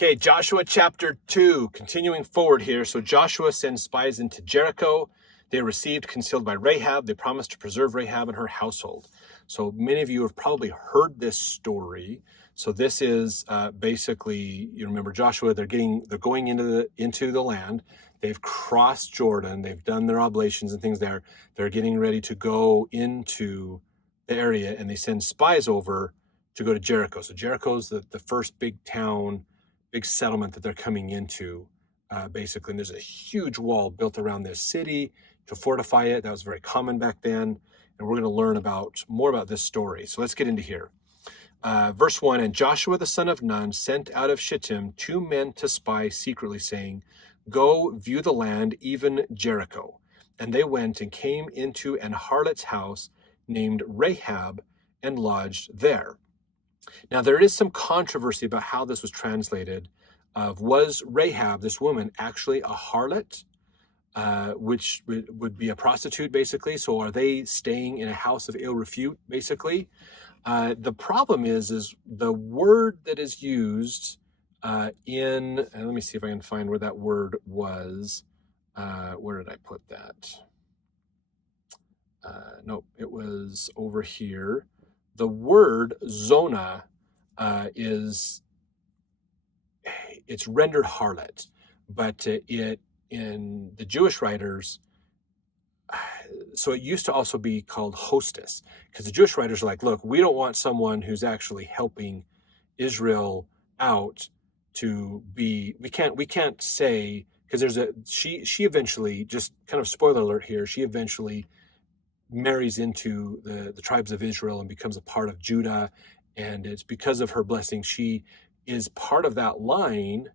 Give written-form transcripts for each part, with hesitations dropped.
Okay, Joshua chapter 2, continuing forward here. So Joshua sends spies into Jericho. They are received, concealed by Rahab. They promised to preserve Rahab and her household. So many of you have probably heard this story. So this is basically, you remember Joshua, they're going into the land. They've crossed Jordan. They've done their oblations and things there. They're getting ready to go into the area, and they send spies over to go to Jericho. So Jericho's the first big town, big settlement that they're coming into, basically. And there's a huge wall built around this city to fortify it. That was very common back then. And we're going to learn more about this story. So let's get into here. Verse 1, and Joshua the son of Nun sent out of Shittim 2 men to spy secretly, saying, go view the land, even Jericho. And they went and came into an harlot's house named Rahab and lodged there. Now, there is some controversy about how this was translated. Was Rahab, this woman, actually a harlot, which would be a prostitute, basically? So are they staying in a house of ill repute, basically? The problem is the word that is used let me see if I can find where that word was. Where did I put that? No, it was over here. The word zona it's rendered harlot, but it in the Jewish writers, so it used to also be called hostess, because the Jewish writers are like, look, we don't want someone who's actually helping Israel out to be, we can't say, because she eventually, just kind of spoiler alert here, she eventually marries into the tribes of Israel and becomes a part of Judah. And it's because of her blessing, she is part of that line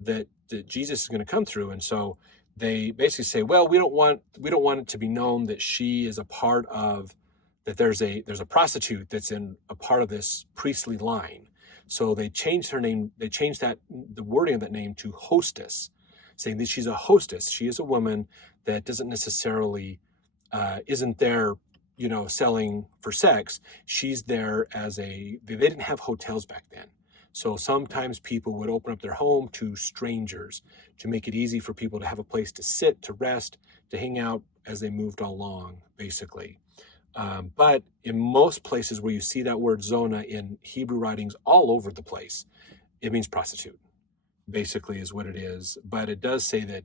that Jesus is going to come through. And so they basically say, well, we don't want it to be known that she is a part of, that there's a prostitute that's in a part of this priestly line. So they changed her name. They changed the wording of that name to hostess, saying that she's a hostess. She is a woman that doesn't necessarily isn't there, selling for sex. She's there they didn't have hotels back then. So sometimes people would open up their home to strangers to make it easy for people to have a place to sit, to rest, to hang out as they moved along, basically. But in most places where you see that word zona in Hebrew writings all over the place, it means prostitute, basically is what it is. But it does say that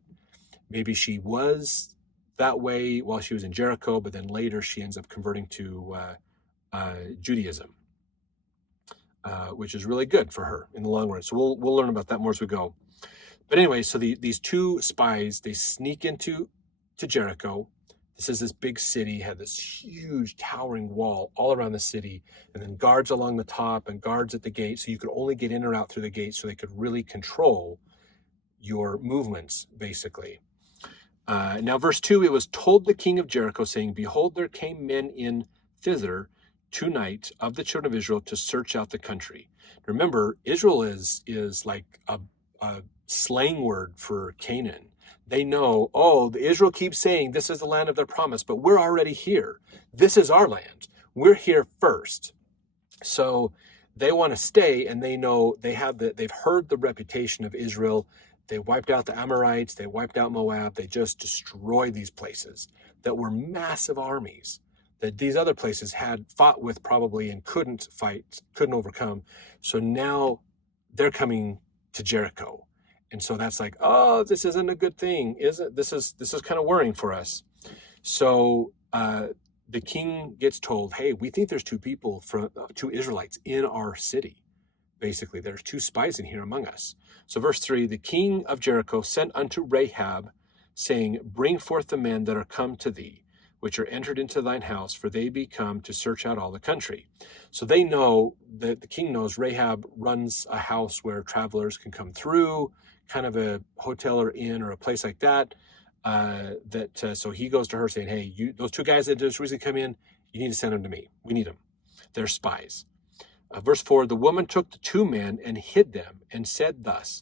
maybe she was that way while she was in Jericho, but then later she ends up converting to Judaism, which is really good for her in the long run. So we'll learn about that more as we go. But anyway, so these 2 spies, they sneak into Jericho. This is this big city, had this huge towering wall all around the city, and then guards along the top and guards at the gate, so you could only get in or out through the gate, so they could really control your movements, basically. Now, verse 2, it was told the king of Jericho, saying, behold, there came men in thither tonight of the children of Israel to search out the country. Remember, Israel is like a slang word for Canaan. They know, Israel keeps saying this is the land of their promise, but we're already here. This is our land. We're here first. So they want to stay, and they know they've heard the reputation of Israel. They wiped out the Amorites, they wiped out Moab, they just destroyed these places that were massive armies that these other places had fought with probably and couldn't overcome. So now they're coming to Jericho. And so that's like, this isn't a good thing, is it? This is kind of worrying for us. So the king gets told, hey, we think there's 2 Israelites in our city. Basically, there's 2 spies in here among us. So verse 3, the king of Jericho sent unto Rahab, saying, bring forth the men that are come to thee, which are entered into thine house, for they be come to search out all the country. So they know, that the king knows Rahab runs a house where travelers can come through, kind of a hotel or inn or a place like that. So he goes to her saying, hey, those 2 guys that just recently come in, you need to send them to me. We need them. They're spies. Verse 4, the woman took the 2 men and hid them, and said thus,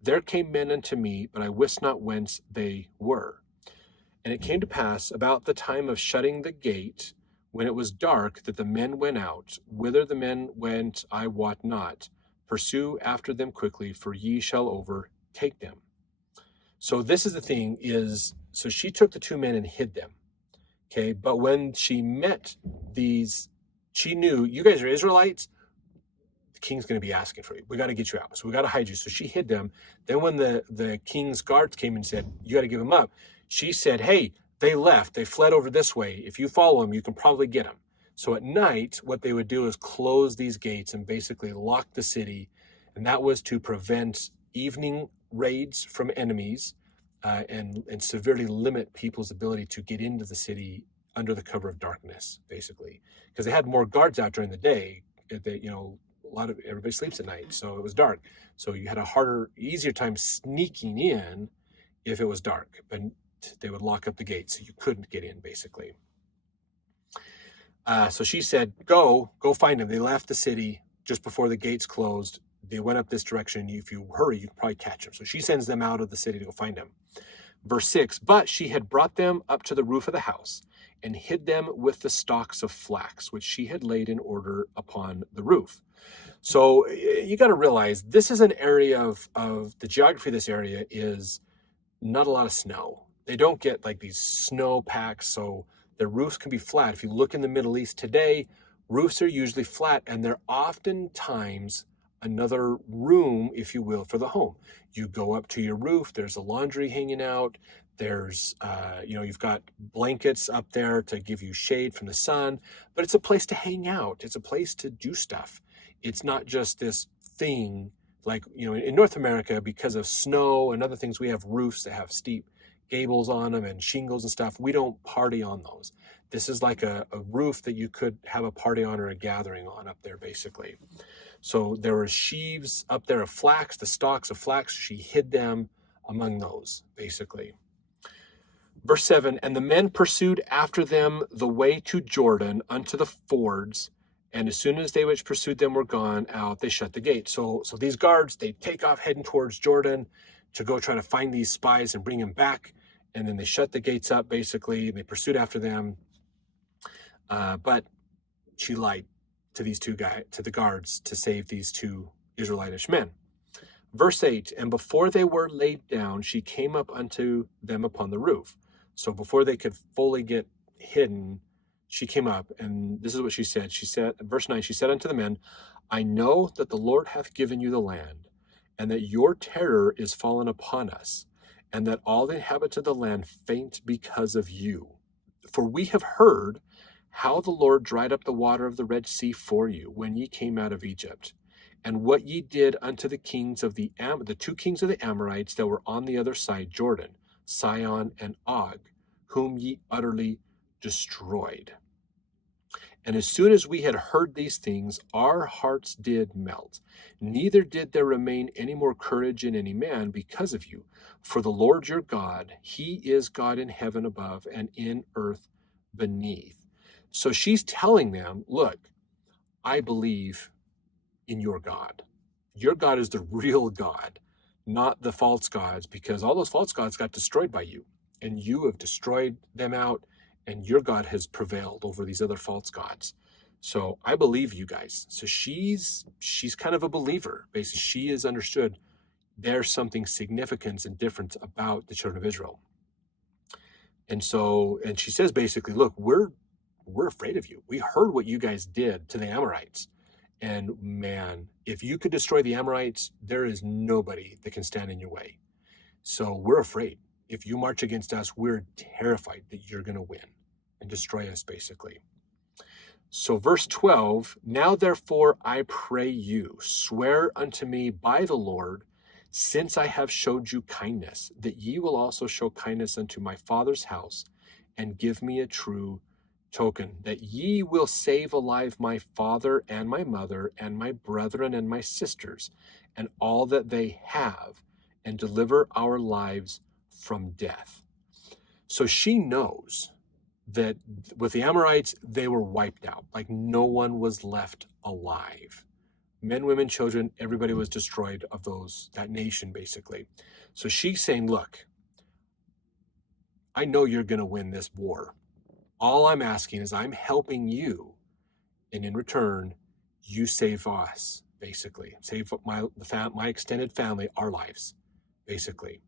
there came men unto me, but I wist not whence they were. And it came to pass about the time of shutting the gate, when it was dark, that the men went out. Whither the men went, I wot not. Pursue after them quickly, for ye shall overtake them. So this is the thing is, so she took the two men and hid them. Okay. But when she met these, she knew, you guys are Israelites. The king's going to be asking for you. We got to get you out. So we got to hide you. So she hid them. Then when the king's guards came and said, you got to give them up, she said, hey, they left. They fled over this way. If you follow them, you can probably get them. So at night, what they would do is close these gates and basically lock the city. And that was to prevent evening raids from enemies, and severely limit people's ability to get into the city under the cover of darkness, basically. Because they had more guards out during the day. A lot of everybody sleeps at night, so it was dark. So you had a easier time sneaking in if it was dark. But they would lock up the gates, so you couldn't get in, basically. So she said, go find them. They left the city just before the gates closed. They went up this direction. If you hurry, you can probably catch them. So she sends them out of the city to go find them. Verse 6, but she had brought them up to the roof of the house and hid them with the stalks of flax, which she had laid in order upon the roof. So you got to realize this is an area of the geography of this area is not a lot of snow. They don't get like these snow packs, so their roofs can be flat. If you look in the Middle East today, roofs are usually flat, and they're oftentimes another room, if you will, for the home. You go up to your roof, there's a laundry hanging out, there's, you've got blankets up there to give you shade from the sun, but it's a place to hang out. It's a place to do stuff. It's not just this thing like, in North America, because of snow and other things, we have roofs that have steep gables on them and shingles and stuff. We don't party on those. This is like a roof that you could have a party on or a gathering on up there, basically. So there were sheaves up there of flax, the stalks of flax. She hid them among those, basically. Verse 7, and the men pursued after them the way to Jordan unto the fords, and as soon as they which pursued them were gone out, they shut the gate. So these guards, they take off heading towards Jordan to go try to find these spies and bring them back. And then they shut the gates up, basically. They pursued after them. But she lied to the guards, to save these two Israelitish men. Verse 8, and before they were laid down, she came up unto them upon the roof. So before they could fully get hidden, she came up, and this is what she said. She said, verse 9, she said unto the men, I know that the Lord hath given you the land, and that your terror is fallen upon us, and that all the inhabitants of the land faint because of you. For we have heard how the Lord dried up the water of the Red Sea for you when ye came out of Egypt, and what ye did unto the kings of the two kings of the Amorites that were on the other side Jordan, Sihon and Og, whom ye utterly destroyed. And as soon as we had heard these things, our hearts did melt. Neither did there remain any more courage in any man because of you. For the Lord your God, he is God in heaven above and in earth beneath. So she's telling them, look, I believe in your God. Your God is the real God, not the false gods, because all those false gods got destroyed by you, and you have destroyed them out, and your God has prevailed over these other false gods. So I believe you guys. So she's kind of a believer. Basically, she has understood there's something significant and different about the children of Israel. And she says basically, look, we're afraid of you. We heard what you guys did to the Amorites. And man, if you could destroy the Amorites, there is nobody that can stand in your way. So we're afraid. If you march against us, we're terrified that you're going to win and destroy us, basically. So verse 12, now therefore I pray you, swear unto me by the Lord, since I have showed you kindness, that ye will also show kindness unto my father's house, and give me a true token, that ye will save alive my father and my mother and my brethren and my sisters, and all that they have, and deliver our lives from death. So she knows that with the Amorites, they were wiped out. Like no one was left alive. Men, women, children, everybody was destroyed of that nation, basically. So she's saying, look, I know you're going to win this war. All I'm asking is I'm helping you, and in return, you save us, basically. Save my extended family, our lives, basically.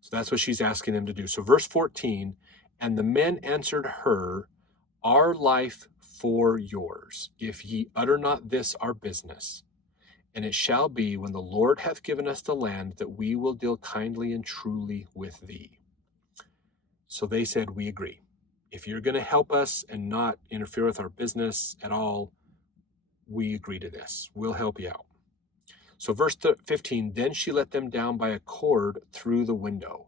So that's what she's asking them to do. So verse 14, and the men answered her, our life for yours, if ye utter not this our business. And it shall be, when the Lord hath given us the land, that we will deal kindly and truly with thee. So they said, we agree. If you're going to help us and not interfere with our business at all, we agree to this. We'll help you out. So verse 15, then she let them down by a cord through the window,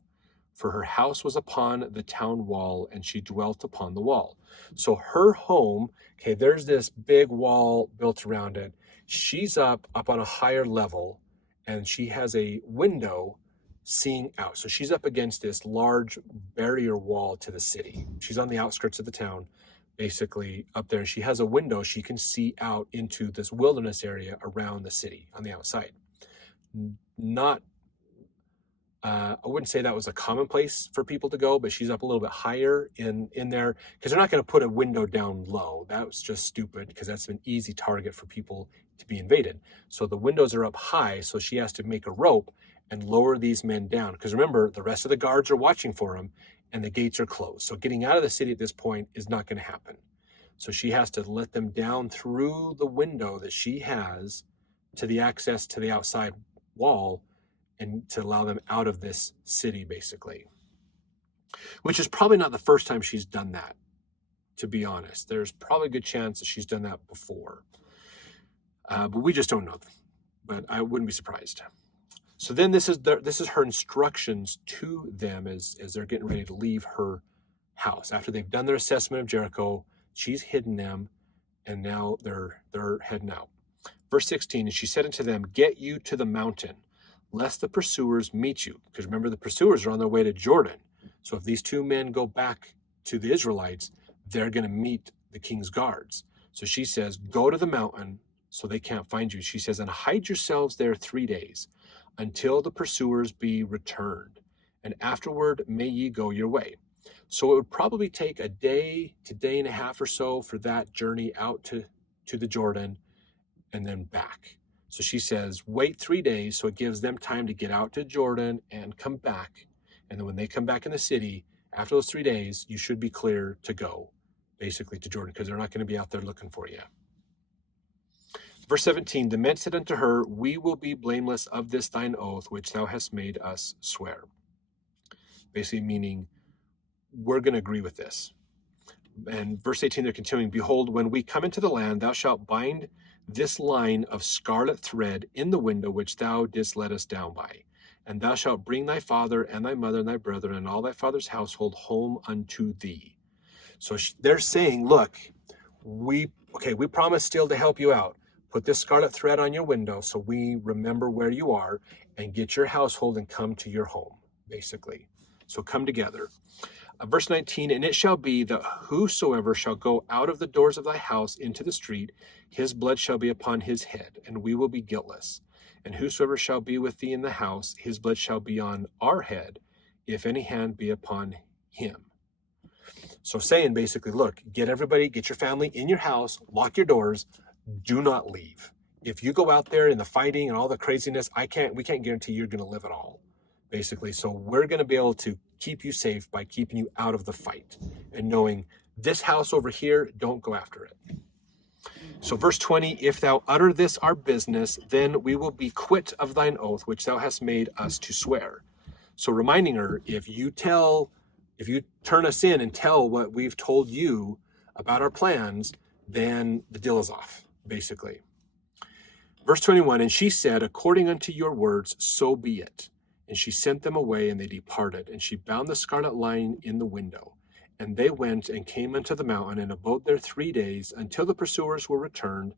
for her house was upon the town wall, and she dwelt upon the wall. So her home, okay, there's this big wall built around it. She's up on a higher level, and she has a window seeing out. So she's up against this large barrier wall to the city. She's on the outskirts of the town, basically up there. She has a window she can see out into this wilderness area around the city on the outside. Not I wouldn't say that was a common place for people to go, but she's up a little bit higher in there, because they're not going to put a window down low. That was just stupid, because that's an easy target for people to be invaded. So the windows are up high, so she has to make a rope and lower these men down, because remember, the rest of the guards are watching for them, and the gates are closed. So getting out of the city at this point is not going to happen. So she has to let them down through the window that she has to the access to the outside wall, and to allow them out of this city, basically. Which is probably not the first time she's done that, to be honest. There's probably a good chance that she's done that before. But we just don't know. But I wouldn't be surprised. So then this is her instructions to them as they're getting ready to leave her house. After they've done their assessment of Jericho, she's hidden them, and now they're heading out. Verse 16, and she said unto them, get you to the mountain, lest the pursuers meet you. Because remember, the pursuers are on their way to Jordan. So if these two men go back to the Israelites, they're going to meet the king's guards. So she says, go to the mountain so they can't find you. She says, and hide yourselves there 3 days until the pursuers be returned. And afterward may ye go your way. So it would probably take a day to day and a half or so for that journey out to the Jordan and then back. So she says, wait 3 days, so it gives them time to get out to Jordan and come back. And then when they come back in the city, after those 3 days, you should be clear to go, basically, to Jordan, because they're not going to be out there looking for you. Verse 17, the men said unto her, we will be blameless of this thine oath, which thou hast made us swear. Basically meaning, we're going to agree with this. And verse 18, they're continuing, behold, when we come into the land, thou shalt bind this line of scarlet thread in the window which thou didst let us down by. And thou shalt bring thy father and thy mother and thy brethren and all thy father's household home unto thee. So they're saying, look, we promise still to help you out. Put this scarlet thread on your window so we remember where you are, and get your household and come to your home, basically. So come together. Verse 19, and it shall be that whosoever shall go out of the doors of thy house into the street, his blood shall be upon his head, and we will be guiltless. And whosoever shall be with thee in the house, his blood shall be on our head, if any hand be upon him. So saying basically, look, get your family in your house, lock your doors, do not leave. If you go out there in the fighting and all the craziness, we can't guarantee you're going to live at all. Basically, so we're going to be able to keep you safe by keeping you out of the fight and knowing this house over here, don't go after it. So verse 20, if thou utter this our business, then we will be quit of thine oath, which thou hast made us to swear. So reminding her, if you turn us in and tell what we've told you about our plans, then the deal is off, basically. Verse 21, and she said, according unto your words, so be it. And she sent them away, and they departed. And she bound the scarlet line in the window. And they went and came unto the mountain, and abode there 3 days, until the pursuers were returned.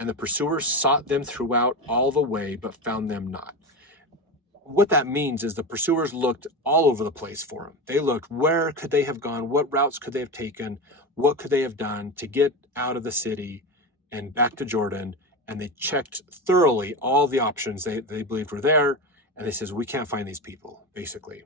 And the pursuers sought them throughout all the way, but found them not. What that means is the pursuers looked all over the place for them. They looked, where could they have gone? What routes could they have taken? What could they have done to get out of the city and back to Jordan? And they checked thoroughly all the options they believed were there. And they says, we can't find these people, basically.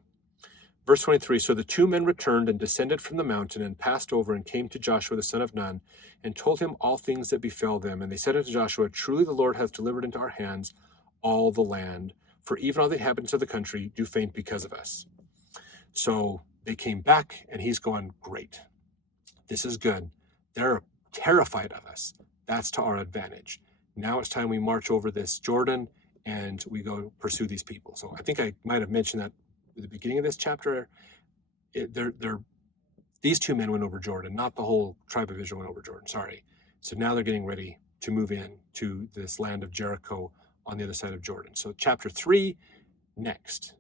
Verse 23, so the two men returned and descended from the mountain and passed over and came to Joshua the son of Nun and told him all things that befell them. And they said unto Joshua, truly the Lord hath delivered into our hands all the land, for even all the inhabitants of the country do faint because of us. So they came back and he's going, great, this is good. They're terrified of us. That's to our advantage. Now it's time we march over this Jordan and we go pursue these people. So I think I might have mentioned that at the beginning of this chapter. These two men went over Jordan, not the whole tribe of Israel went over Jordan, sorry. So now they're getting ready to move in to this land of Jericho on the other side of Jordan. So chapter 3 next.